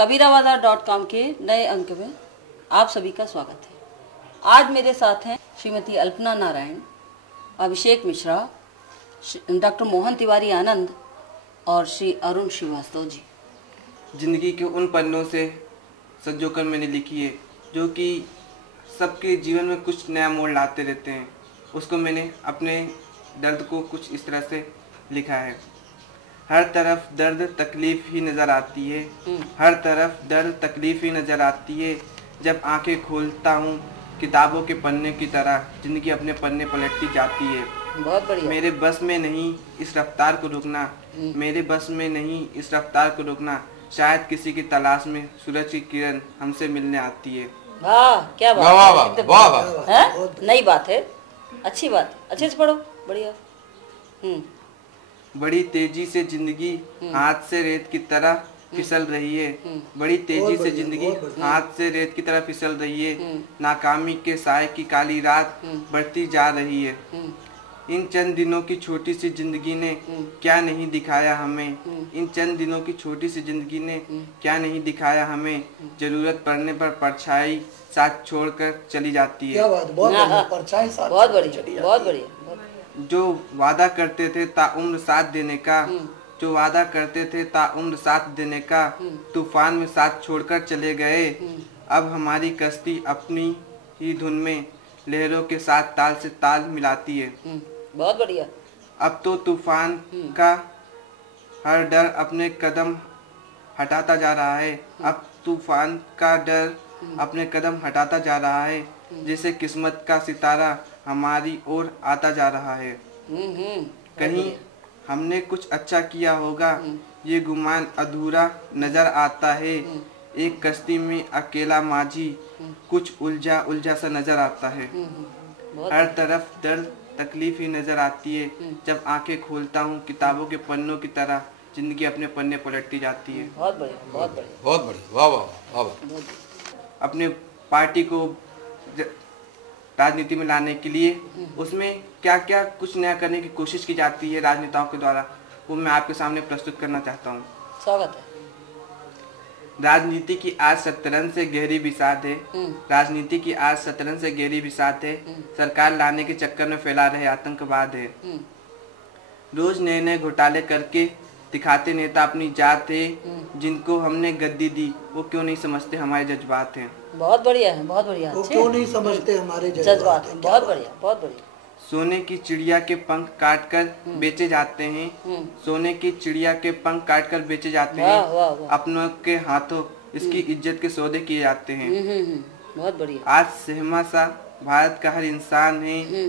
कबीराबाजार.com के नए अंक में आप सभी का स्वागत है। आज मेरे साथ हैं श्रीमती अल्पना नारायण, अभिषेक मिश्रा, डॉक्टर मोहन तिवारी आनंद और श्री अरुण श्रीवास्तव जी। जिंदगी के उन पन्नों से संजोकर मैंने लिखी है जो कि सबके जीवन में कुछ नया मोड़ लाते रहते हैं। उसको मैंने अपने दर्द को कुछ इस तरह से लिखा है। हर तरफ दर्द तकलीफ ही नज़र आती है, हर तरफ दर्द तकलीफ ही नज़र आती है। जब आंखें खोलता हूँ किताबों के पन्ने की तरह जिंदगी अपने पन्ने पलटती जाती है। बहुत बढ़िया। मेरे बस में नहीं इस रफ्तार को रुकना, मेरे बस में नहीं इस रफ्तार को रुकना। शायद किसी की तलाश में सूरज की किरण हमसे मिलने आती है। वाह, क्या बात है। वाह वाह वाह वाह। नई बात है, अच्छी बात, अच्छे से पढ़ो, बढ़िया। बड़ी तेजी से जिंदगी हाथ से रेत की तरह फिसल रही है, बड़ी तेजी से जिंदगी हाथ से रेत की तरह फिसल रही है। नाकामी के साए की काली रात बढ़ती जा रही है। इन चंद दिनों की छोटी सी जिंदगी ने क्या नहीं दिखाया हमें, इन चंद दिनों की छोटी सी जिंदगी ने क्या नहीं दिखाया हमें। जरूरत पड़ने पर परछाई साथ छोड़कर चली जाती है। बहुत बढ़िया, बहुत बढ़िया। जो वादा करते थे ताउम्र साथ देने का, जो वादा करते थे ताउम्र साथ देने का, तूफान में साथ छोड़कर चले गए। अब हमारी कश्ती अपनी ही धुन में लहरों के साथ ताल से ताल मिलाती है। बहुत बढ़िया। अब तो तूफान का हर डर अपने कदम हटाता जा रहा है, अब तूफान का डर अपने कदम हटाता जा रहा है। जैसे किस्मत का सितारा हमारी ओर आता जा रहा है। कहीं हमने कुछ अच्छा किया होगा, ये गुमान अधूरा नजर आता है। एक कश्ती में अकेला माझी कुछ उलझा उलझा सा नजर आता है। हर तरफ दर्द तकलीफ ही नजर आती है। जब आंखें खोलता हूँ किताबों के पन्नों की तरह जिंदगी अपने पन्ने पलटती जाती है। बहुत बढ़िया, बहुत बढ़िया, बहुत बढ़िया। वाह वाह वाह। अपने पार्टी को राजनीति में लाने के लिए उसमें क्या क्या कुछ नया करने की कोशिश की जाती है राजनेताओं के द्वारा, वो मैं आपके सामने प्रस्तुत करना चाहता हूँ। स्वागत है। राजनीति की आज शतरंज से गहरी बिसात है, राजनीति की आज शतरंज से गहरी बिसात है। सरकार लाने के चक्कर में फैला रहे आतंकवाद है। रोज नए नए घोटाले करके दिखाते नेता अपनी जात है। जिनको हमने गद्दी दी वो क्यों नहीं समझते हमारे जज्बात हैं। बहुत बढ़िया है, बहुत बढ़िया। वो क्यों नहीं समझते हमारे जज्बात हैं। बहुत बढ़िया, बहुत बढ़िया। सोने की चिड़िया के पंख काटकर बेचे जाते हैं, सोने की चिड़िया के पंख काटकर बेचे जाते हैं। अपनों के हाथों इसकी इज्जत के सौदे किए जाते हैं। बहुत बढ़िया। आज सहमा सा भारत का हर इंसान है,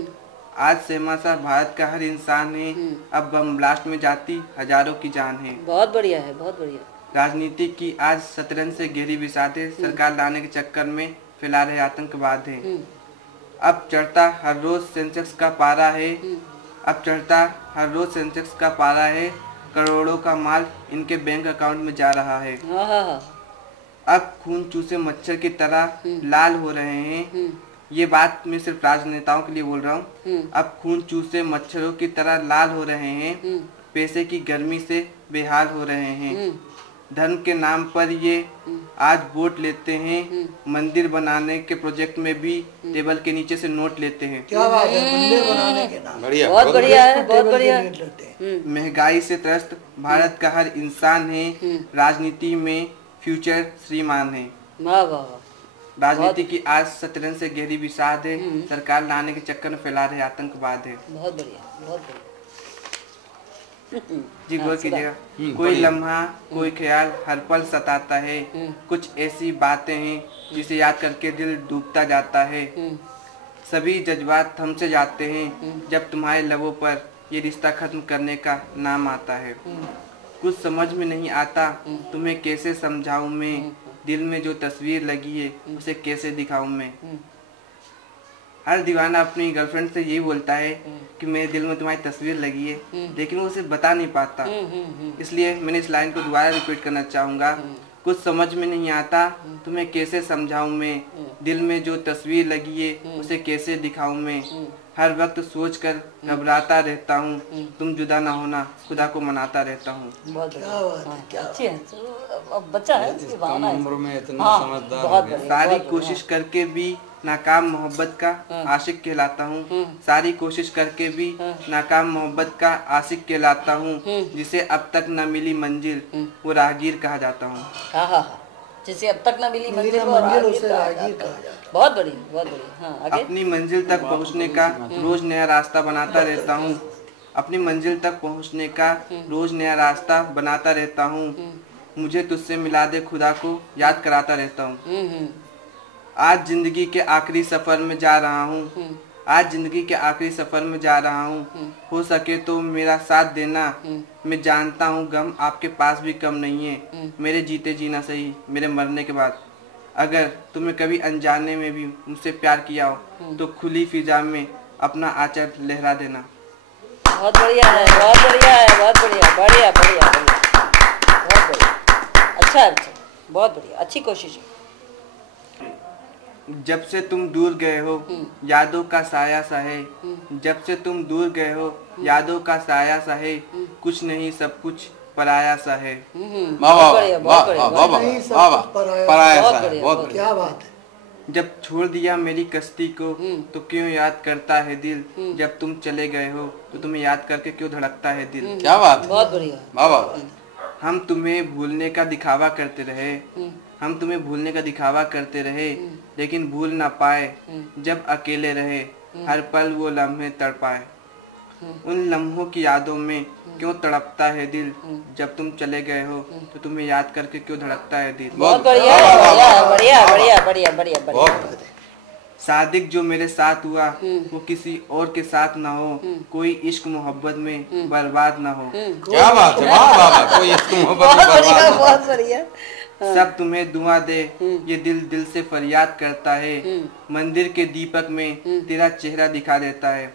आज सहमा सा भारत का हर इंसान है। अब बम ब्लास्ट में जाती हजारों की जान है। बहुत बढ़िया है, बहुत बढ़िया। राजनीति की आज शतरंज से गहरी बिसाते सरकार लाने के चक्कर में फैला रहे आतंकवाद है। अब चढ़ता हर रोज सेंसेक्स का पारा है, अब चढ़ता हर रोज सेंसेक्स का पारा है। करोड़ों का माल इनके बैंक अकाउंट में जा रहा है। अब खून चूसे मच्छर की तरह लाल हो रहे हैं। ये बात मैं सिर्फ राजनेताओं के लिए बोल रहा हूँ। अब खून चूसे मच्छरों की तरह लाल हो रहे हैं, पैसे की गर्मी से बेहाल हो रहे हैं। धर्म के नाम पर ये आज वोट लेते हैं, मंदिर बनाने के प्रोजेक्ट में भी टेबल के नीचे से नोट लेते हैं। क्या बात है, मंदिर बनाने के नाम। बढ़िया, बहुत बढ़िया है, बहुत बढ़िया। महंगाई से त्रस्त भारत का हर इंसान है, राजनीति में फ्यूचर श्रीमान है। वाह वाह वाह। राजनीति की आज शतरंज से गहरी बिसात है, सरकार लाने के चक्कर में फैला रहे आतंकवाद है। बहुत बढ़िया, बहुत बढ़िया। जी गौर कीजिएगा। कोई लम्हा कोई ख्याल हर पल सताता है। कुछ ऐसी बातें हैं जिसे याद करके दिल डूबता जाता है। सभी जज्बात थम से जाते हैं जब तुम्हारे लबों पर ये रिश्ता खत्म करने का नाम आता है। कुछ समझ में नहीं आता तुम्हें कैसे समझाऊं मैं, दिल में जो तस्वीर लगी है उसे कैसे दिखाऊं मैं। हर दीवाना अपनी गर्लफ्रेंड से यही बोलता है कि मेरे दिल में तुम्हारी तस्वीर लगी है, लेकिन वो उसे बता नहीं पाता। इसलिए मैंने इस लाइन को दोबारा रिपीट करना चाहूँगा। कुछ समझ में नहीं आता तुम्हें कैसे समझाऊं मैं, दिल में जो तस्वीर लगी है उसे कैसे दिखाऊं मैं। हर वक्त सोच कर घबराता रहता हूँ, तुम जुदा ना होना खुदा को मनाता रहता हूँ। बहुत अच्छी है। बच्चा है, इसकी भावना है। उम्र में इतना हाँ, समझदार बहुत हो गया। बढ़िया, सारी बहुत बढ़िया। कोशिश करके भी नाकाम मोहब्बत का आशिक कहलाता हूँ। सारी कोशिश करके भी नाकाम मोहब्बत का आशिक कहलाता हूँ। जिसे अब तक न मिली मंजिल वो राहगीर कहा जाता हूँ। हाँ हाँ हाँ, जिसे अब तक ना मिली मंजिल वो मंजिल राहगीर उसे कहा राहगीर जाता कहा है। जाता बहुत बढ़िया, बहुत बढ़िया। हाँ, आगे। अपनी मंजिल तक पहुँचने का रोज नया रास्ता बनाता रहता हूँ। अपनी मंजिल तक पहुँचने का रोज नया रास्ता बनाता रहता हूँ। मुझे तुझसे मिला दे खुदा को याद कराता रहता हूँ। आज जिंदगी के आखिरी सफर में जा रहा हूँ। आज जिंदगी के आखिरी सफर में जा रहा हूँ। हो सके तो मेरा साथ देना। मैं जानता हूँ गम आपके पास भी कम नहीं है। मेरे जीते जीना सही, मेरे मरने के बाद। अगर तुम्हें कभी अनजाने में भी मुझसे प्यार किया हो तो खुली फिजा में अपना आंचल लहरा देना। बहुत बढ़िया है, बहुत बढ़िया है, बहुत बढ़िया, बढ़िया बढ़िया बढ़िया, बहुत बढ़िया। अच्छा, बहुत बढ़िया, अच्छी कोशिश है। जब से तुम दूर गए हो यादों का साया सा है। जब से तुम दूर गए हो यादों का साया सा है। कुछ नहीं सब कुछ पराया सा है। वाह वाह बहुत बढ़िया, वाह बहुत बढ़िया, वाह वाह नहीं, सब वाह वाह कुछ पराया। पराया बहुत सा है, बढ़िया, बहुत बहुत बढ़िया। क्या बात है। जब छोड़ दिया मेरी कश्ती को तो क्यों याद करता है दिल। जब तुम चले गए हो तो तुम्हें याद करके क्यों धड़कता है दिल। क्या बात है, बहुत बढ़िया। वाह वाह। हम तुम्हें भूलने का दिखावा करते रहे। हम तुम्हें भूलने का दिखावा करते रहे लेकिन भूल ना पाए। जब अकेले रहे हर पल वो लम्हे तड़पाए। उन लम्हों की यादों में क्यों तड़पता है दिल। जब तुम चले गए हो तो तुम्हें याद करके क्यों धड़कता है दिल। बहुत बढ़िया, बढ़िया बढ़िया बढ़िया बढ़िया बढ़िया बहुत बढ़िया। बढ़िया। सादिक जो मेरे साथ हुआ वो किसी और के साथ ना हो। कोई इश्क मोहब्बत में बर्बाद ना हो। क्या बात है, वाह वाह वाह। कोई इसको मोहब्बत बहुत में बढ़िया, बर्बाद ना हो। बहुत बढ़िया। सब तुम्हें दुआ दे ये दिल दिल से फरियाद करता है। मंदिर के दीपक में तेरा चेहरा दिखा देता है।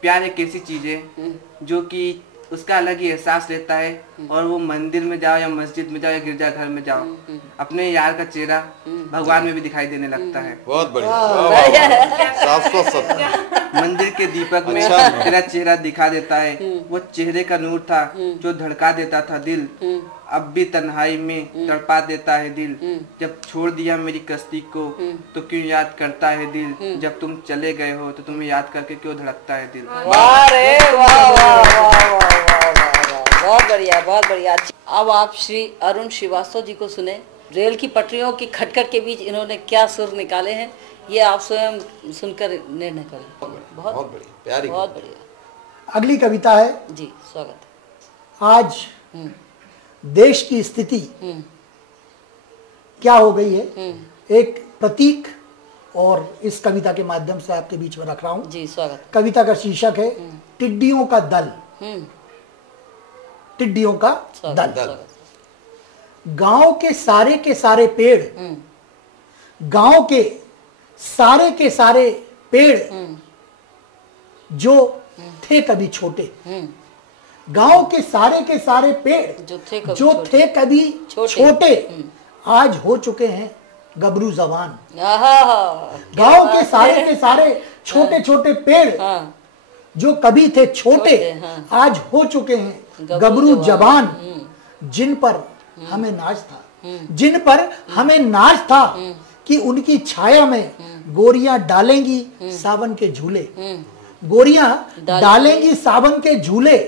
प्यार एक ऐसी चीज है जो कि उसका अलग ही एहसास रहता है। और वो मंदिर में जाओ या मस्जिद में जाओ या गिरजाघर में जाओ अपने यार का चेहरा भगवान में भी दिखाई देने लगता है। बहुत बढ़िया, वाह वाह वाह। 770। मंदिर के दीपक में अच्छा। तेरा चेहरा दिखा देता है। वो चेहरे का नूर था जो धड़का देता था दिल। अब भी तन्हाई में तड़पा देता है दिल। जब छोड़ दिया मेरी कश्ती को तो क्यों याद करता है दिल। जब तुम चले गए हो तो तुम्हें याद करके क्यों धड़कता है दिल। वाह रे वाह वाह वाह वाह वाह वाह, बहुत बढ़िया, बहुत बढ़िया। अब आप श्री अरुण श्रीवास्तव जी को सुने। रेल की पटरियों की खटखट के बीच इन्होंने क्या सुर निकाले हैं ये आप स्वयं सुनकर निर्णय करें। बहुत बढ़िया, प्यारी। बहुत बढ़िया। अगली कविता है। जी, स्वागत है। आज देश की स्थिति क्या हो गई है, एक प्रतीक और इस कविता के माध्यम से आपके बीच में रख रहा हूं। जी, स्वागत। कविता का शीर्षक है टिड्डियों का दल। टिड्डियों का दल। स्वागत। गांव के सारे पेड़, गांव के सारे पेड़ जो थे कभी छोटे, गांव के सारे पेड़ जो थे कभी छोटे आज हो चुके हैं गबरू जवान। गांव के सारे छोटे छोटे पेड़ जो कभी थे छोटे आज हो चुके हैं गबरू जवान। जिन पर हमें नाज था, जिन पर हमें नाज था कि उनकी छाया में गोरियां डालेंगी सावन के झूले। गोरियां डालेंगी सावन के झूले।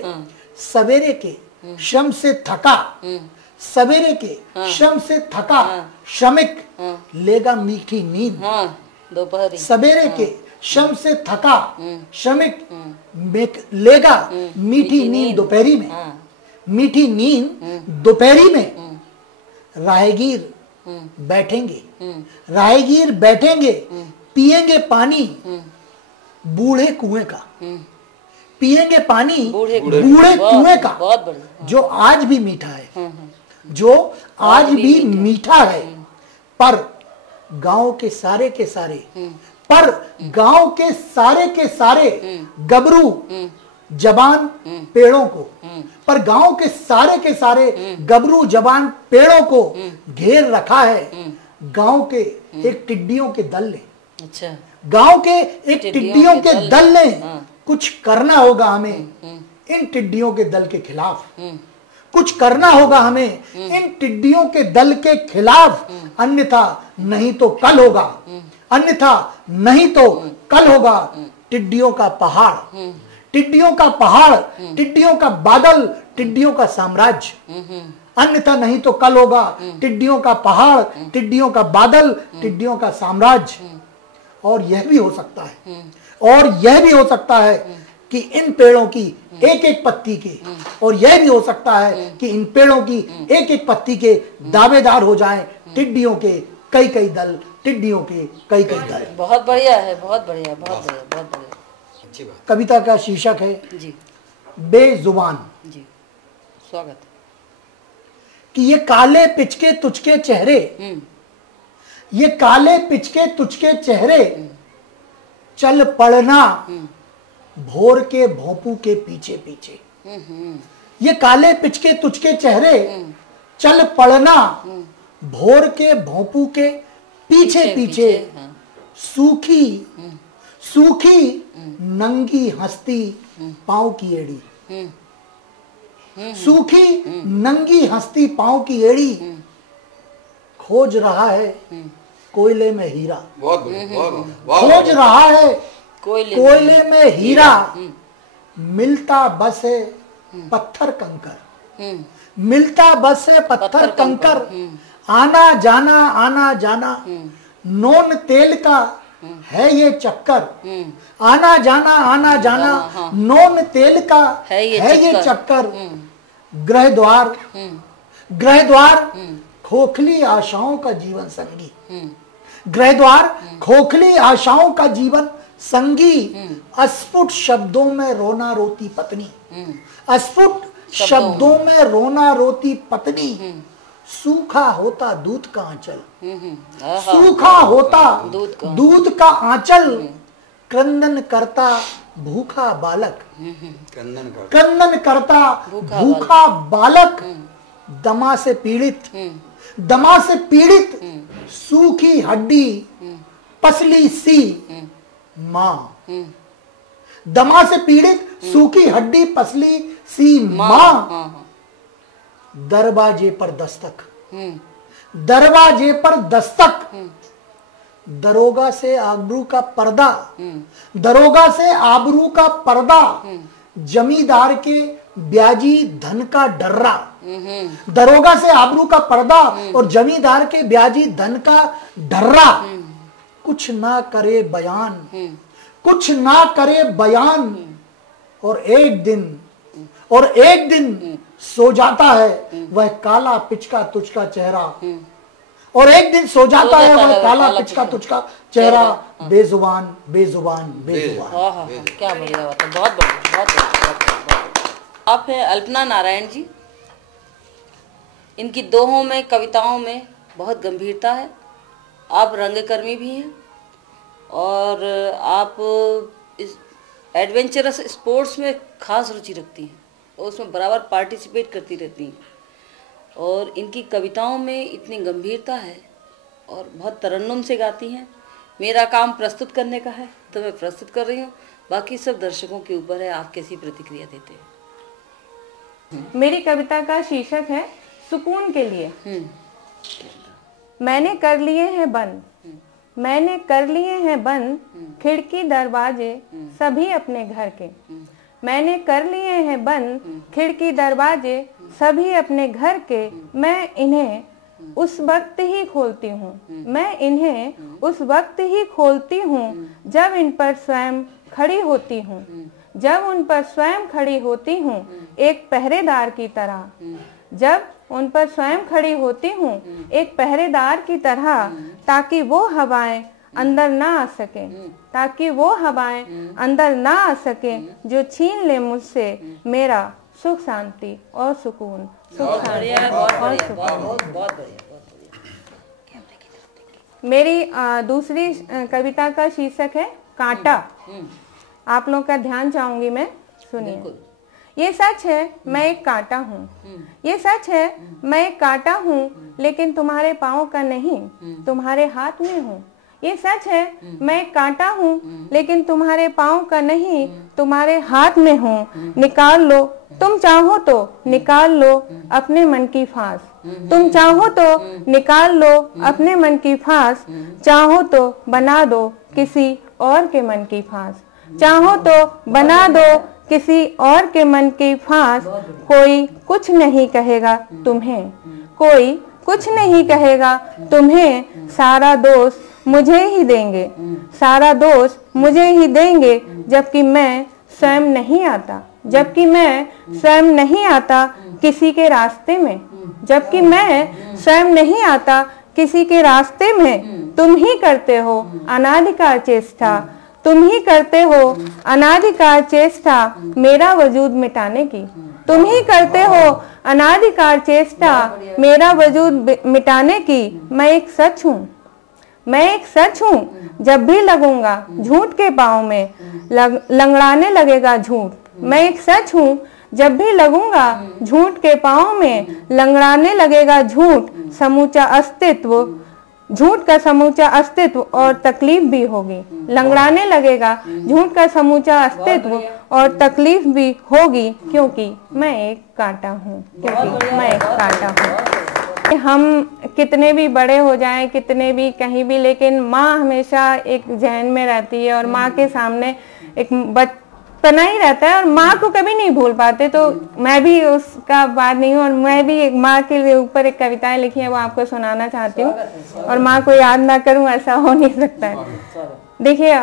सवेरे के श्रम से थका, सवेरे के श्रम से थका श्रमिक लेगा मीठी नींद। दोपहरी सवेरे के श्रम से थका श्रमिक लेगा मीठी नींद दोपहरी में। मीठी नींद दोपहरी में राहगीर बैठेंगे, राहगीर बैठेंगे पिएंगे पानी बूढ़े कुएं का। पिएंगे पानी बूढ़े कुएं का जो आज भी मीठा है, जो आज भी मीठा है। पर गांव के सारे पर गांव के सारे गबरू जबान पेड़ों को, पर गांव के सारे गबरू जबान पेड़ों को घेर रखा है गांव के एक टिड्डियों के दल ने। अच्छा, गांव के एक टिड्डियों के दल ने कुछ करना होगा हमें इन टिड्डियों के दल के खिलाफ। कुछ करना होगा हमें इन टिड्डियों के दल के खिलाफ, अन्यथा नहीं तो कल होगा, अन्यथा नहीं तो कल होगा टिड्डियों का पहाड़, टिड्डियों का पहाड़, टिड्डियों का बादल, टिड्डियों का साम्राज्य, अन्यथा नहीं तो कल होगा टिड्डियों का पहाड़, टिड्डियों का बादल, टिड्डियों का साम्राज्य। और यह भी हो सकता है, और यह भी हो सकता है कि इन पेड़ों की एक एक पत्ती के, और यह भी हो सकता है कि इन पेड़ों की एक एक पत्ती के दावेदार हो जाएं टिड्डियों के कई कई दल, टिड्डियों के कई कई दल। बहुत बढ़िया है, बहुत बढ़िया, बहुत बढ़िया, बहुत बढ़िया। अच्छी बात। कविता का शीर्षक है जी बेजुबान। जी, स्वागत है। कि ये काले पिचके तुझके चेहरे, ये काले पिचके तुझके चेहरे, चल पड़ना भोर के भोंपू के पीछे पीछे। ये काले पिचके तुझके चेहरे, चल पड़ना भोर के भोंपू के पीछे पीछे। सूखी सूखी नंगी हस्ती पांव की एड़ी, सूखी नंगी हस्ती पांव की एड़ी, खोज रहा है कोयले में हीरा, बहुत बढ़िया, बहुत खोज रहा है कोयले में हीरा, मिलता बस है पत्थर कंकर, मिलता बस है पत्थर कंकर, आना जाना नोन तेल का है ये चक्कर, आना जाना नोन तेल का है ये चक्कर। ग्रह द्वार खोखली आशाओं का जीवन संगी, ग्रह द्वार खोखली आशाओं का जीवन संगी। अस्फुट शब्दों में रोना रोती पत्नी, अस्फुट शब्दों में रोना रोती पत्नी, सूखा होता दूध का आंचल, सूखा होता दूध का आंचल, क्रंदन करता भूखा बालक, क्रंदन करता भूखा बालक, दमा से पीड़ित सूखी हड्डी पसली सी माँ, दमा से पीड़ित सूखी हड्डी पसली सी माँ। दरवाजे पर दस्तक, दरवाजे पर दस्तक, दरोगा से आबरू का पर्दा, दरोगा से आबरू का पर्दा, जमींदार के ब्याजी धन का डर्रा, दरोगा से आबरू का पर्दा और जमींदार के ब्याजी धन का डर्रा। कुछ ना करे बयान, कुछ ना करे बयान, और एक दिन सो जाता है वह काला पिचका तुझका चेहरा, और एक दिन सो जाता है वह काला पिचका तुझका चेहरा, बेजुबान बेजुबान बेजुबान। क्या बढ़िया बात है, बहुत बढ़िया, बहुत बढ़िया। आप हैं अल्पना नारायण जी। इनकी दोहों में, कविताओं में बहुत गंभीरता है। आप रंगकर्मी भी हैं और आप इस एडवेंचरस स्पोर्ट्स में खास रुचि रखती हैं और उसमें बराबर पार्टिसिपेट करती रहती हैं। और इनकी कविताओं में इतनी गंभीरता है और बहुत तरन्नुम से गाती हैं। मेरा काम प्रस्तुत करने का है तो मैं प्रस्तुत कर रही हूँ, बाकी सब दर्शकों के ऊपर है, आप कैसी प्रतिक्रिया देते हैं। मेरी कविता का शीर्षक है सुकून के लिए। मैंने कर लिए हैं बंद, मैंने कर लिए हैं बंद खिड़की दरवाजे सभी अपने घर के, मैंने कर लिए हैं बंद खिड़की दरवाजे सभी अपने घर के। मैं इन्हें उस वक्त ही खोलती हूँ, मैं इन्हें उस वक्त ही खोलती हूँ जब इन पर स्वयं खड़ी होती हूँ, जब उन पर स्वयं खड़ी होती हूँ एक पहरेदार की तरह, जब उन पर स्वयं खड़ी होती हूँ एक पहरेदार की तरह, ताकि वो हवाएं अंदर ना आ सके, ताकि वो हवाएं अंदर ना आ सके जो छीन ले मुझसे मेरा सुख शांति और सुकून, सुख शांति और सुकून। मेरी दूसरी कविता का शीर्षक है कांटा। आप लोग का ध्यान चाहूंगी मैं, सुनिए। ये सच है मैं एक कांटा हूँ, ये सच है मैं एक कांटा हूँ, लेकिन तुम्हारे पाँव का नहीं तुम्हारे हाथ में हूँ। ये सच है, मैं कांटा हूँ लेकिन तुम्हारे पाँव का नहीं, तुम्हारे हाथ में हूँ। निकाल लो, तुम चाहो तो निकाल लो अपने मन की फांस। तुम चाहो तो निकाल लो अपने मन की फांस, चाहो तो बना दो किसी और के मन की फांस। चाहो तो बना दो किसी और के मन की फांस। कोई कुछ नहीं कहेगा तुम्हें, कोई कुछ नहीं कहेगा तुम्हें, सारा दोष मुझे ही देंगे, सारा दोष मुझे ही देंगे। जबकि मैं स्वयं नहीं आता, जबकि मैं स्वयं नहीं आता किसी के रास्ते में, जबकि मैं स्वयं नहीं आता किसी के रास्ते में। तुम ही करते हो अनादिकाल चेष्टा, तुम ही करते हो अनादिकाल चेष्टा मेरा वजूद मिटाने की। तुम ही करते हो अनादिकाल चेष्टा मेरा वजूद मिटाने की। मैं एक सच हूँ, मैं एक सच हूँ। जब भी लगूंगा झूठ के पाँव में लंगड़ाने लगेगा झूठ। मैं एक सच हूँ, जब भी लगूंगा झूठ के पाँव में लंगड़ाने लगेगा झूठ। समूचा अस्तित्व, झूठ का समूचा अस्तित्व और तकलीफ भी होगी। लंगड़ाने लगेगा झूठ का समूचा अस्तित्व और तकलीफ भी होगी, क्योंकि मैं एक कांटा हूँ, क्योंकि मैं एक कांटा हूँ। हम कितने भी बड़े हो जाएं, कितने भी कहीं भी, लेकिन माँ हमेशा एक जहन में रहती है और माँ के सामने एक बचपना ही रहता है और माँ को कभी नहीं भूल पाते। तो मैं भी उसका बात नहीं हूँ और मैं भी एक माँ के ऊपर एक कविताएं लिखी है, वो आपको सुनाना चाहती हूँ। और माँ को याद ना करूँ ऐसा हो नहीं सकता है। देखिए,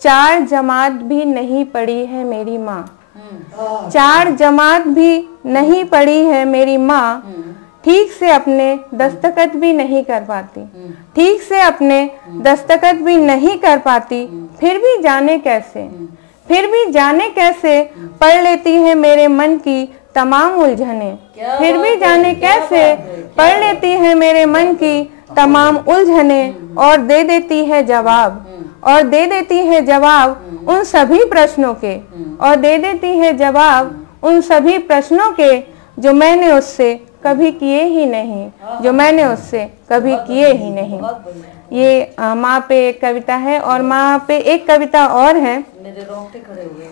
4 जमात भी नहीं पढ़ी है मेरी माँ, 4 जमात भी नहीं पढ़ी है मेरी माँ। ठीक से अपने दस्तखत भी नहीं कर पाती, ठीक से अपने दस्तखत भी नहीं कर पाती। फिर भी जाने कैसे, फिर भी जाने कैसे पढ़ लेती है मेरे मन की तमाम उलझने। फिर भी जाने कैसे पढ़ लेती है मेरे मन की तमाम उलझने और दे देती है जवाब, और दे देती है जवाब उन सभी प्रश्नों के, और दे देती है जवाब उन सभी प्रश्नों के जो मैंने उससे कभी किए ही नहीं, जो मैंने उससे कभी किए ही नहीं। ये माँ पे एक कविता है। और माँ पे एक कविता और है, मेरे रोंगटे खड़े हुए,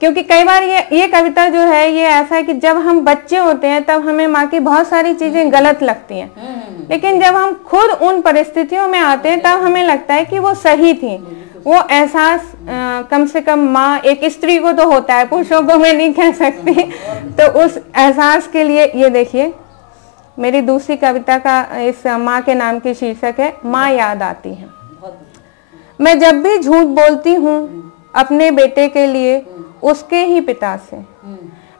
क्योंकि कई बार ये कविता जो है ये ऐसा है कि जब हम बच्चे होते हैं तब हमें माँ की बहुत सारी चीजें गलत लगती हैं, लेकिन जब हम खुद उन परिस्थितियों में आते हैं तब हमें लगता है कि वो सही थी। वो एहसास कम से कम माँ, एक स्त्री को तो होता है, पुरुषों को मैं नहीं कह सकती। तो उस एहसास के लिए ये देखिए, मेरी दूसरी कविता का इस माँ के नाम की शीर्षक है माँ याद आती है। मैं जब भी झूठ बोलती हूँ अपने बेटे के लिए उसके ही पिता से,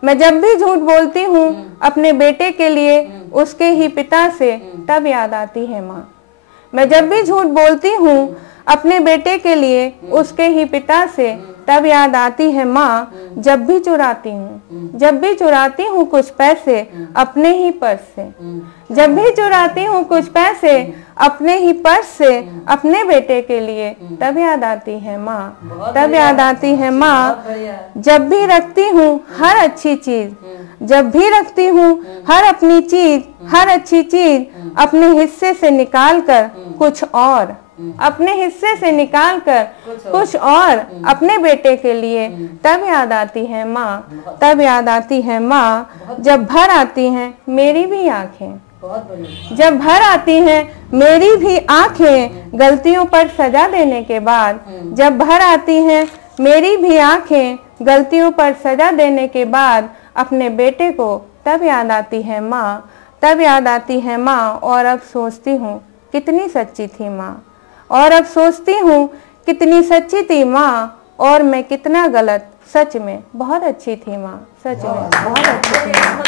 मैं जब भी झूठ बोलती हूँ अपने बेटे के लिए उसके ही पिता से, तब याद आती है माँ। मैं जब भी झूठ बोलती हूँ अपने बेटे के लिए उसके ही पिता से, तब याद आती है माँ। जब भी चुराती हूँ, जब भी चुराती हूँ कुछ पैसे अपने ही पर्स से, जब भी चुराती हूँ कुछ पैसे अपने ही पर्स से अपने बेटे के लिए, तब याद आती है माँ, तब याद आती है माँ। जब भी रखती हूँ हर अच्छी चीज, जब भी रखती हूँ हर अपनी चीज, हर अच्छी चीज अपने हिस्से से निकाल कर कुछ और, अपने हिस्से से निकाल कर कुछ और अपने बेटे के लिए, तब याद आती है माँ, तब याद आती है माँ। जब भर आती हैं मेरी भी आंखें, जब भर आती हैं मेरी भी आंखें गलतियों पर सजा देने के बाद, जब भर आती हैं मेरी भी आंखें गलतियों पर सजा देने के बाद अपने बेटे को, तब याद आती है माँ, तब याद आती है माँ। और अब सोचती हूँ कितनी सच्ची थी माँ, और अब सोचती हूँ कितनी सच्ची थी माँ, और मैं कितना गलत, सच में बहुत अच्छी थी माँ, सच में बहुत अच्छी थी माँ।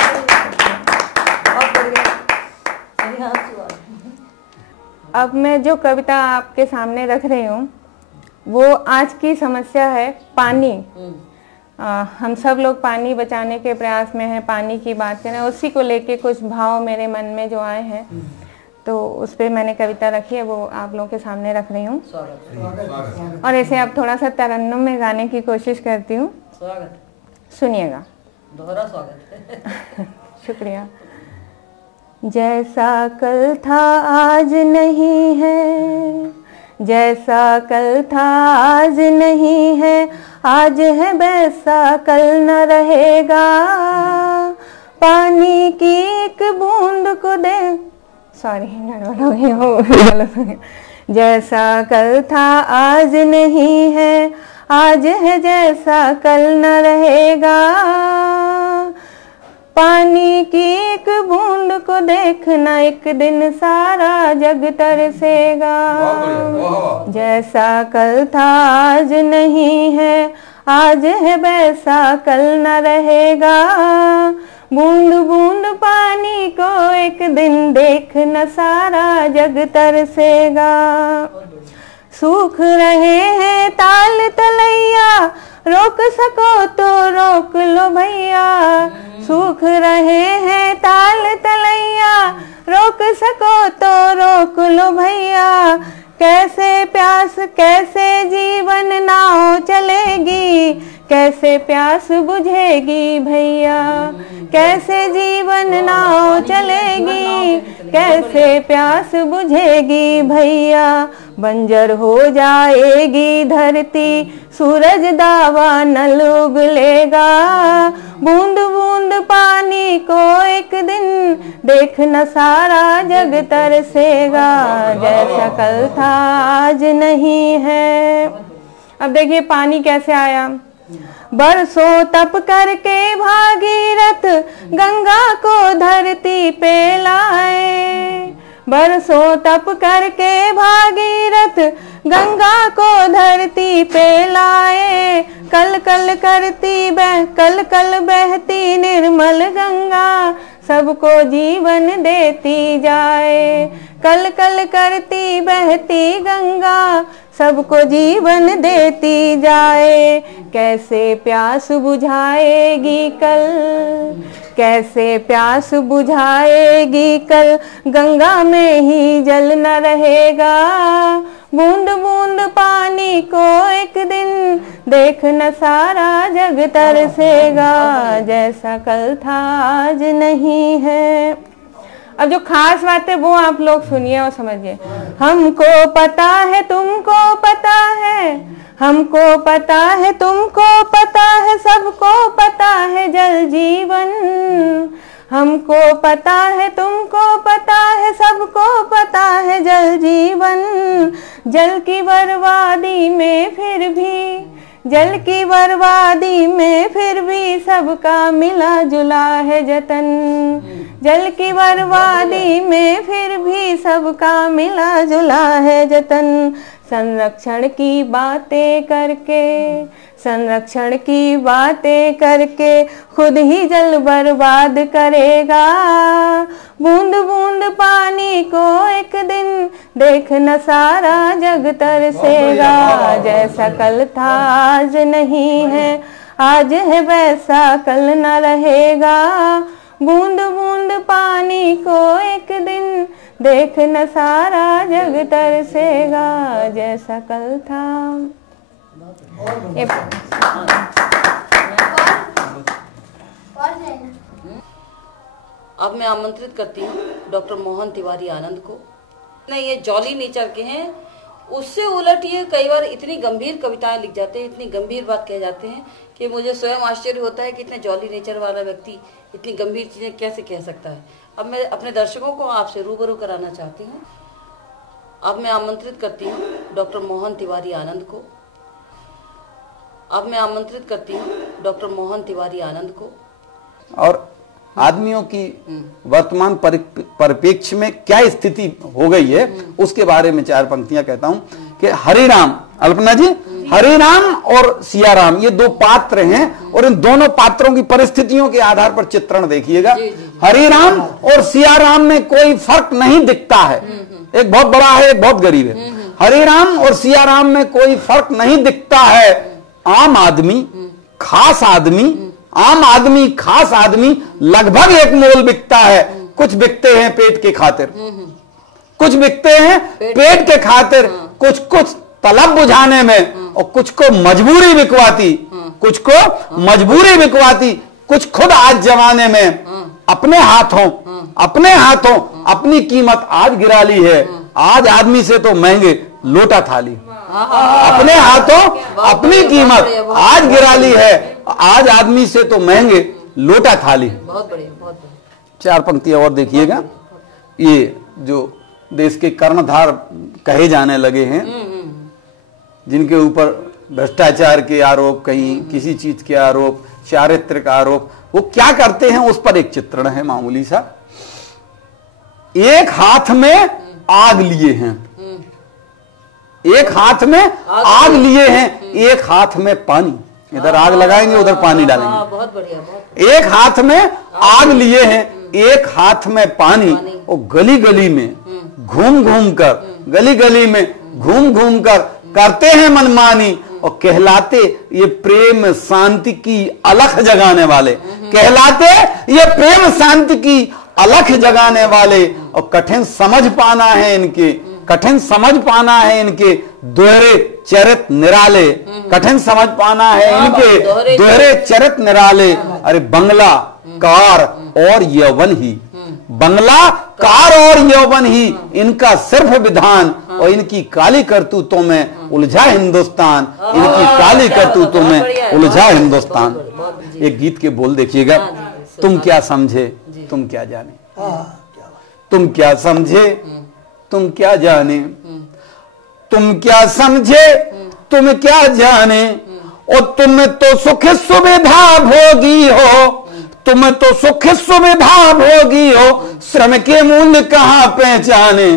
अब मैं जो कविता आपके सामने रख रही हूँ वो आज की समस्या है पानी। हम सब लोग पानी बचाने के प्रयास में हैं, पानी की बात करें, उसी को लेके कुछ भाव मेरे मन में जो आए हैं तो उस पर मैंने कविता रखी है, वो आप लोगों के सामने रख रही हूँ। और ऐसे अब थोड़ा सा तरन्नुम में गाने की कोशिश करती हूँ, सुनिएगा। दोहरा स्वागत। शुक्रिया। जैसा कल था आज नहीं है, जैसा कल था आज नहीं है, आज है वैसा कल न रहेगा। पानी की एक बूंद को दे, सॉरी जैसा कल था आज नहीं है, आज है जैसा कल न रहेगा। पानी की एक बूंद को देखना एक दिन सारा जग तरसेगा। जैसा कल था आज नहीं है, आज है वैसा कल न रहेगा। बूंद बूंद पानी को एक दिन देखना सारा जग तरसेगा। सूख रहे हैं ताल तलैया, रोक सको तो रोक लो भैया। सूख रहे हैं ताल तलैया, रोक सको तो रोक लो भैया। कैसे प्यास कैसे जीवन नाव चलेगी, कैसे प्यास बुझेगी भैया। कैसे जीवन नाव चलेगी, कैसे प्यास बुझेगी भैया। बंजर हो जाएगी धरती, सूरज दावा नल उगलेगा। बूंद बूंद पानी को एक दिन देखना सारा जग तरसेगा। जैसा कल था आज नहीं है। अब देखिए पानी कैसे आया। बरसों तप करके भागीरथ गंगा को धरती पे लाए। बरसों तप करके भागीरथ गंगा को धरती पे लाए। कल कल करती कल कल बहती निर्मल गंगा, सबको जीवन देती जाए। कल कल करती बहती गंगा, सबको जीवन देती जाए। कैसे प्यास बुझाएगी कल, कैसे प्यास बुझाएगी कल, गंगा में ही जल न रहेगा। बूंद बूंद पानी को एक दिन देखना सारा जग तरसेगा। जैसा कल था आज नहीं है। अब जो खास बात है वो आप लोग सुनिए और समझिए। हमको पता है तुमको पता है, हमको पता है तुमको पता है, सबको पता है जल जीवन। हमको पता है तुमको पता है, सबको पता है जल जीवन। जल की बर्बादी में फिर भी, जल की बर्बादी में फिर भी सबका मिला जुला है जतन। जल की बर्बादी में फिर भी सबका मिला जुला है जतन। संरक्षण की बातें करके, संरक्षण की बातें करके खुद ही जल बर्बाद करेगा। बूंद बूंद पानी को एक दिन देखना सारा जग तरसेगा। जैसा कल था आज नहीं है, आज है वैसा कल न रहेगा। बूंद बूंद पानी को एक दिन देखना सारा जग तरसेगा। जैसा कल था। अब मैं आमंत्रित करती हूँ डॉक्टर मोहन तिवारी आनंद को। नहीं, ये जॉली नेचर के हैं, उससे उलट ये कई बार इतनी गंभीर कविताएं लिख जाते हैं, इतनी गंभीर बात कह जाते हैं कि मुझे स्वयं आश्चर्य होता है कि इतने जॉली नेचर वाला व्यक्ति इतनी गंभीर चीजें कैसे कह सकता है। अब मैं अपने दर्शकों को आपसे रूबरू कराना चाहती हूँ। अब मैं आमंत्रित करती हूँ डॉक्टर मोहन तिवारी आनंद को। अब मैं आमंत्रित करती हूँ डॉक्टर मोहन तिवारी आनंद को। और आदमियों की वर्तमान परिप्रेक्ष्य में क्या स्थिति हो गई है उसके बारे में 4 पंक्तियां कहता हूं कि हरिराम, अल्पना जी, हरिराम और सियाराम ये 2 पात्र हैं और इन दोनों पात्रों की परिस्थितियों के आधार पर चित्रण देखिएगा। हरिराम और सियाराम में कोई फर्क नहीं दिखता है। एक बहुत बड़ा है, एक बहुत गरीब है। हरिराम और सियाराम में कोई फर्क नहीं दिखता है। आम आदमी, खास आदमी, आम आदमी, खास आदमी लगभग एक मोल बिकता है। कुछ बिकते हैं पेट के खातिर, कुछ बिकते हैं पेट के खातिर, कुछ कुछ तलब बुझाने में, और कुछ को मजबूरी बिकवाती, कुछ को मजबूरी बिकवाती, कुछ खुद आज जमाने में अपने हाथों अपने हाथों अपनी कीमत आज गिरा ली है। आज आदमी से तो महंगे लोटा थाली, अपने हाथों अपनी कीमत आज गिरा ली है। आज आदमी से तो महंगे लोटा थाली। बहुत बढ़िया, बहुत बढ़िया। 4 पंक्तियां और देखिएगा। ये जो देश के कर्णधार कहे जाने लगे हैं, जिनके ऊपर भ्रष्टाचार के आरोप, कहीं किसी चीज के आरोप, चारित्र का आरोप, वो क्या करते हैं उस पर एक चित्रण है मामूली सा। एक हाथ में आग लिए हैं, एक हाथ में आग लिए हैं, एक हाथ में पानी। इधर आग लगाएंगे, उधर पानी डालेंगे। बहुत बढ़िया, बहुत। एक हाथ में आग लिए हैं, एक हाथ में पानी। और गली गली में घूम घूम कर, गली गली में घूम घूम कर करते हैं मनमानी। और कहलाते ये प्रेम शांति की अलख जगाने वाले, कहलाते ये प्रेम शांति की अलख जगाने वाले। और कठिन समझ पाना है इनके, कठिन समझ पाना है इनके दोहरे चरित्र निराले, कठिन समझ पाना है इनके दोहरे चरित्र निराले। अरे बंगला कार और यौवन ही, बंगला कार और यौवन ही इनका सिर्फ विधान। और इनकी काली करतूतों में उलझा हिंदुस्तान, इनकी काली करतूतों में उलझा हिंदुस्तान। एक गीत के बोल देखिएगा। तुम क्या समझे तुम क्या जाने, तुम क्या समझे तुम क्या जाने, तुम क्या समझे तुम क्या जाने। और तुम तो सुख सुविधा भोगी हो, तुम तो सुख सुविधा भोगी हो, श्रम के मूल्य कहाँ पहचाने।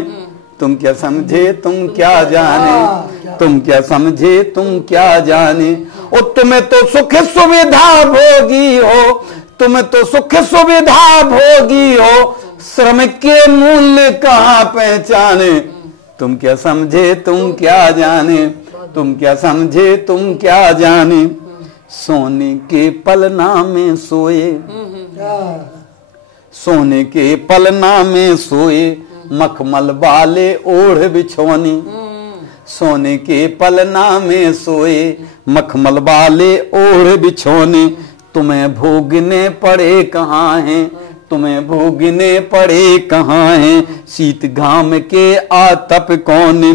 तुम क्या समझे तुम क्या जाने, तुम क्या समझे तुम क्या जाने। और तुम तो सुख सुविधा भोगी हो, तुम तो सुख सुविधा भोगी हो, श्रम के मूल्य कहाँ पहचाने। तुम क्या समझे तुम क्या जाने, तुम क्या समझे तुम क्या जाने। सोने के पलना में सोए, सोने के पलना में सोए, मखमल वाले ओढ़ बिछोनी। सोने के पलना में सोए, मखमल वाले ओढ़ बिछोनी। तुम्हें भोगने पड़े कहाँ हैं, तुम्हें भोगने पड़े कहाँ हैं, शीत घाम के आतप कोने।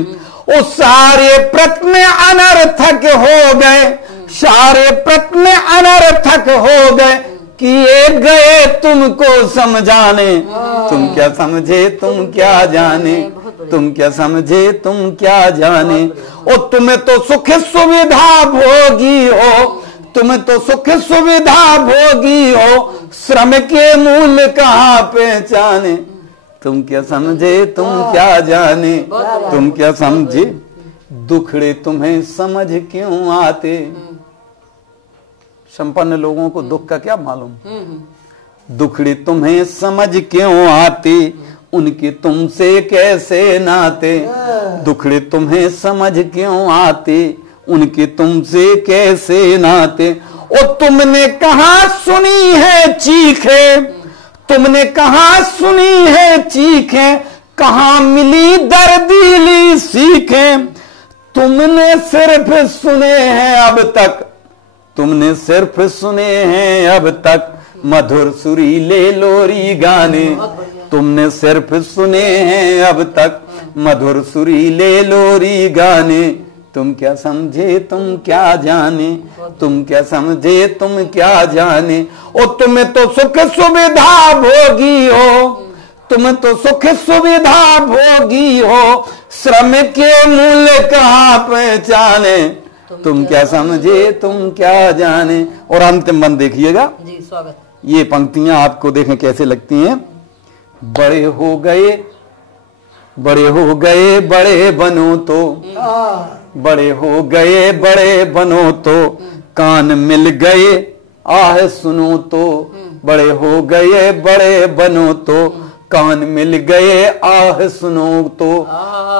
ओ सारे प्रश्न अनर्थक हो गए, सारे प्रश्न अनर्थक हो गए, किए गए तुमको समझाने। तुम क्या समझे तुम क्या जाने, तुम क्या समझे तुम क्या जाने। और तुम्हें तो सुख सुविधा भोगी हो, तुम तो सुख सुविधा भोगी हो, श्रम के मूल्य कहाँ पहचाने। तुम क्या समझे तुम क्या जाने, तुम क्या समझे। दुखड़े तुम्हें समझ क्यों आते, संपन्न लोगों को दुख का क्या मालूम। दुखड़े तुम्हें समझ क्यों आते, उनके तुमसे कैसे नाते। दुखड़े तुम्हें समझ क्यों आते, उनके तुमसे कैसे नाते। और तुमने कहाँ सुनी है चीखे, तुमने कहाँ सुनी है चीखे, कहाँ मिली दर्दीली सीखे। तुमने सिर्फ सुने हैं अब तक, तुमने सिर्फ सुने हैं अब तक, मधुर सुरीले लोरी गाने। तुमने सिर्फ सुने हैं अब तक, मधुर सुरीले लोरी गाने। तुम क्या समझे तुम क्या जाने, तुम क्या समझे तुम क्या जाने। और तुम तो सुख सुविधा भोगी हो, तुम तो सुख सुविधा भोगी हो, श्रम के मूल्य कहाँ पहचाने। तुम क्या समझे तुम क्या जाने। और अंतिम बंद देखिएगा जी, स्वागत। ये पंक्तियां आपको देखें कैसे लगती हैं। बड़े हो गए, बड़े हो गए बड़े बनो तो, बड़े हो गए बड़े बनो तो, कान मिल गए आह सुनो तो। बड़े हो गए बड़े बनो तो, कान मिल गए आह सुनो तो।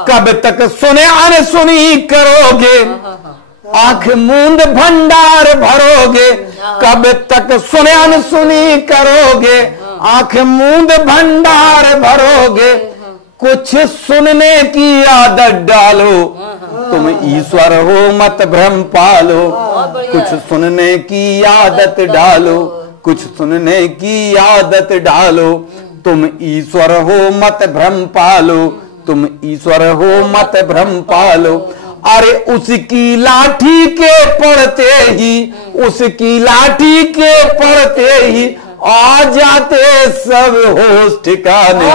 कब तक सुने अनसुनी करोगे, आंख मूंद भंडार भरोगे। कब तक सुने अनसुनी करोगे, आंख मूंद भंडार भरोगे। कुछ सुनने की आदत डालो, तुम ईश्वर हो मत भ्रम पालो। कुछ सुनने की आदत डालो, कुछ सुनने की आदत डालो। तुम ईश्वर हो मत भ्रम पालो, तुम ईश्वर हो मत भ्रम पालो। अरे उसकी लाठी के पड़ते ही, उसकी लाठी के पड़ते ही आ जाते सब होश ठिकाने।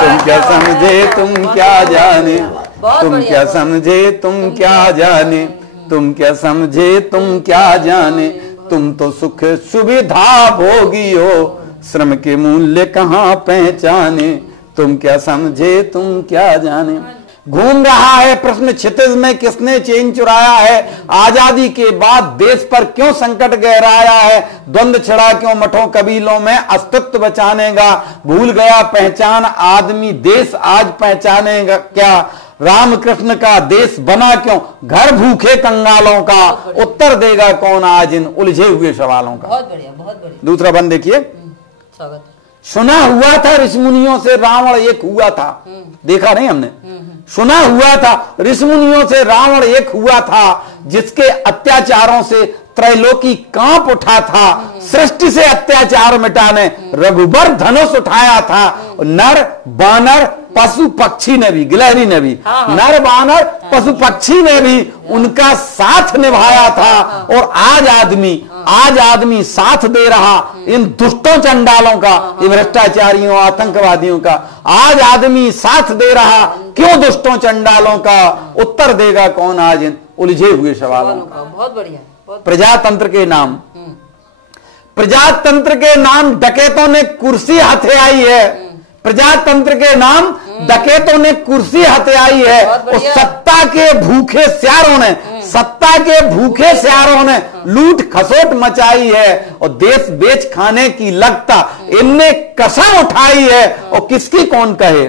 तुम क्या समझे तुम क्या जाने, तुम क्या समझे तुम क्या जाने, तुम क्या समझे तुम क्या जाने। तुम तो सुख सुविधा भोगी हो, श्रम के मूल्य कहाँ पहचाने। तुम क्या समझे तुम क्या जाने। घूम रहा है प्रश्न क्षितिज में, किसने चैन चुराया है। आजादी के बाद देश पर क्यों संकट गहराया है। द्वंद्व छिड़ा क्यों मठों कबीलों में, अस्तित्व बचानेगा भूल गया पहचान आदमी, देश आज पहचानेगा क्या। रामकृष्ण का देश बना क्यों, घर भूखे कंगालों का, उत्तर देगा कौन आज इन उलझे हुए सवालों का। बहुत बढ़िया, बहुत बढ़िया। दूसरा बंद देखिए। स्वागत। सुना हुआ था ऋषि मुनियों से रावण एक हुआ था, देखा नहीं हमने। सुना हुआ था ऋषि मुनियों से रावण एक हुआ था, जिसके अत्याचारों से त्रैलोकी कांप उठा था। सृष्टि से अत्याचार मिटाने रघुबर धनुष उठाया था। नर बानर पशु पक्षी ने भी, गिलहरी ने भी, नर बानर पशु पक्षी ने भी उनका साथ निभाया था। और आज आदमी साथ दे रहा इन दुष्टों चंडालों का, इन भ्रष्टाचारियों आतंकवादियों का। आज आदमी साथ दे रहा क्यों दुष्टों चंडालों का, उत्तर देगा कौन आज इन उलझे हुए सवालों का। बहुत बढ़िया। प्रजातंत्र के नाम, प्रजातंत्र के नाम डकैतों ने कुर्सी हथियाई है। प्रजातंत्र के नाम डकैतों ने कुर्सी हथियाई है। और सत्ता के भूखे स्यारों ने, सत्ता के भूखे स्यारों ने लूट खसोट मचाई है। और देश बेच खाने की लगता इनने कसम उठाई है। और किसकी कौन कहे,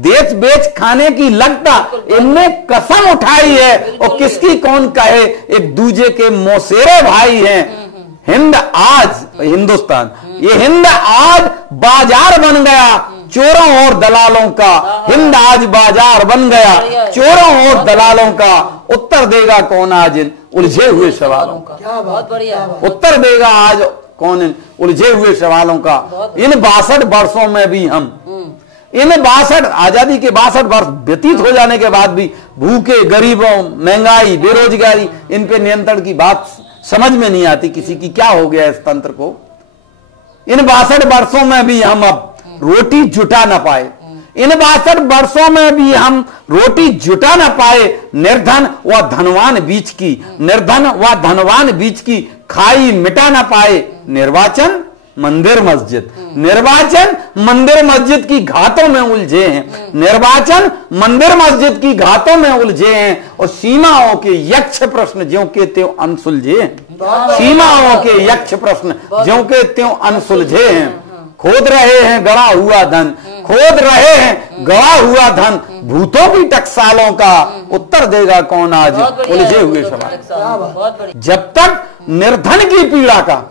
देश बेच खाने की लगता इनने कसम उठाई है। और किसकी कौन कहे, एक दूजे के मौसेरे भाई हैं। हिंद आज, हिंदुस्तान, ये हिंद आज बाजार बन गया चोरों और दलालों का। हिंद आज बाजार बन गया चोरों और दलालों का। उत्तर देगा कौन आज इन उलझे हुए सवालों का। बहुत बढ़िया। उत्तर देगा आज कौन इन उलझे हुए सवालों का। इन 62 वर्षों में भी हम, इन 62 आजादी के 62 वर्ष व्यतीत हो जाने के बाद भी भूखे गरीबों, महंगाई, बेरोजगारी, इन पे नियंत्रण की बात समझ में नहीं आती किसी की। क्या हो गया इस तंत्र को। इन 62 वर्षों में भी हम अब रोटी जुटा न पाए, इन 62 वर्षों में भी हम रोटी जुटा न पाए। निर्धन व धनवान बीच की, निर्धन व धनवान बीच की खाई मिटा न पाए। निर्वाचन मंदिर मस्जिद, निर्वाचन मंदिर मस्जिद की घातों में उलझे हैं। निर्वाचन मंदिर मस्जिद की घातों में उलझे हैं। और सीमाओं के यक्ष प्रश्न ज्यों के त्यों अनसुलझे हैं। सीमाओं के यक्ष प्रश्न ज्यों के त्यों अनसुलझे हैं। खोद रहे हैं गड़ा हुआ धन, खोद रहे हैं गड़ा हुआ धन भूतों की टकसालों का। उत्तर देगा कौन आज उलझे हुए सवाल। जब तक निर्धन की पीड़ा का,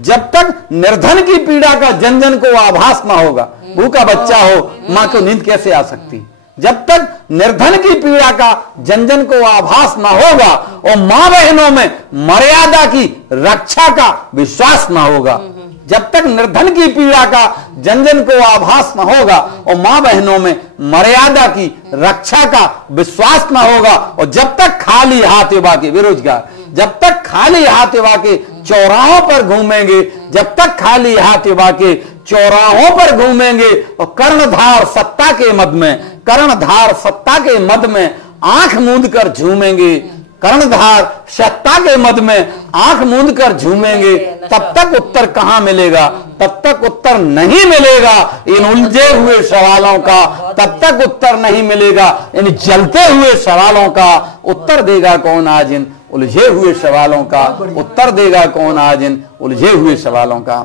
जब तक निर्धन की पीड़ा का जन जन को आभास ना होगा, भूखा बच्चा हो मां को नींद कैसे आ सकती। जब तक निर्धन की पीड़ा का जन जन को आभास ना होगा और मां बहनों में मर्यादा की रक्षा का विश्वास ना होगा, जब तक निर्धन की पीड़ा का जन जन को आभास न होगा और मां बहनों में मर्यादा की रक्षा का विश्वास न होगा, और जब तक खाली हाथ वाके बेरोजगार, जब तक खाली हाथ वाके चौराहों पर घूमेंगे, जब तक खाली हाथ वाके चौराहों पर घूमेंगे और कर्णधार सत्ता के मद में, कर्णधार सत्ता के मद में आंख मूंद कर झूमेंगे, कर्णधार सत्ता के मद में आंख मूंद कर झूमेंगे, तब तक उत्तर कहां मिलेगा, तब तक उत्तर नहीं मिलेगा इन उलझे हुए सवालों का, तब तक उत्तर नहीं मिलेगा इन जलते हुए सवालों का। उत्तर देगा कौन आज इन उलझे हुए सवालों का, उत्तर देगा कौन आज इन उलझे हुए सवालों का।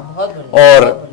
और